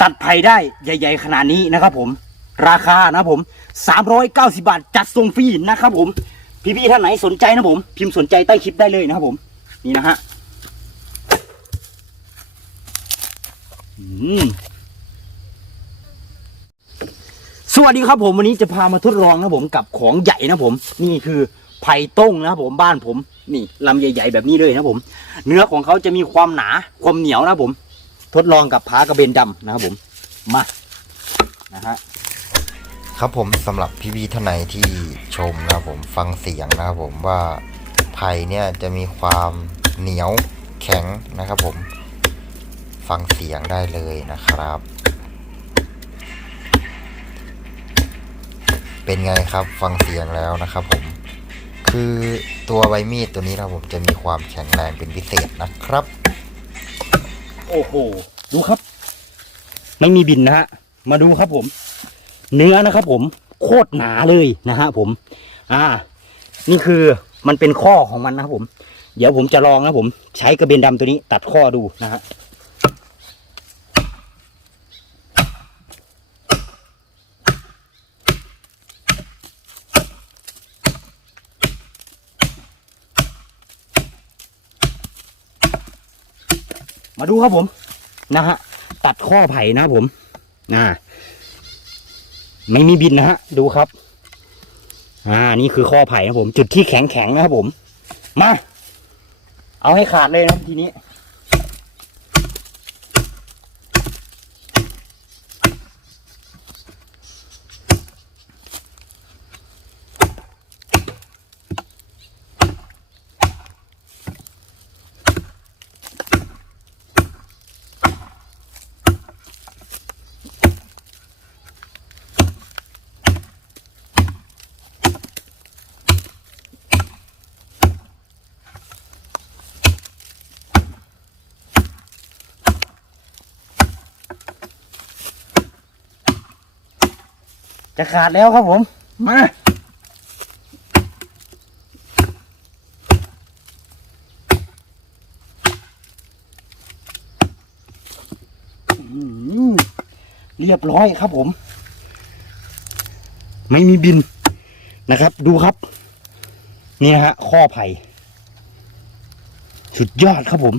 ตัดไผ่ได้ใหญ่ ๆ ขนาดนี้นะครับผม ราคานะครับผม 390 บาทจัดส่งฟรีนะครับผม พี่ๆท่านไหนสนใจนะผม พิมพ์สนใจใต้คลิปได้เลยนะครับผม นี่นะฮะสวัสดีครับผมวันนี้จะพามาทดลองนะผมกับของใหญ่นะผม นี่คือไผ่ต้งนะครับผมบ้านผม นี่ลำใหญ่ ๆ แบบนี้เลยนะผม เนื้อของเขาจะมีความหนาความเหนียวนะผม ทดลองกับผากระเบนดำนะครับผมมานะฮะครับผมสำหรับพี่พี่ท่านไหนที่ชมนะครับผมฟังเสียงนะครับผมว่าไผ่เนี่ยจะมีความเหนียวแข็งนะครับผมฟังเสียงได้เลยนะครับ เป็นไงครับฟังเสียงแล้วนะครับผมคือตัวใบมีดตัวนี้นะครับผมจะมีความแข็งแรงเป็นพิเศษนะครับ โอ้โหดูครับ ไม่มีบินนะฮะมาดูครับผม เนื้อนะครับ ผมโคตรหนาเลยนะฮะผม อ่า นี่คือมันเป็นข้อของมันนะครับผม เดี๋ยวผมจะลองนะผม ใช้กระเบนดำตัวนี้ ตัดข้อดูนะฮะ มาดูครับผมนะฮะตัดข้อไผ่นะผมอ่าไม่มีบินนะฮะดูครับ อ่านี่คือข้อไผ่นะผม จุดที่แข็งแข็งนะครับผม มา เอาให้ขาดเลยนะทีนี้ จะขาดแล้วครับผม มาอืมเรียบร้อยครับผม ไม่มีบินนะครับ ดูครับ นี่นะฮะข้อไผ่ สุดยอดครับผม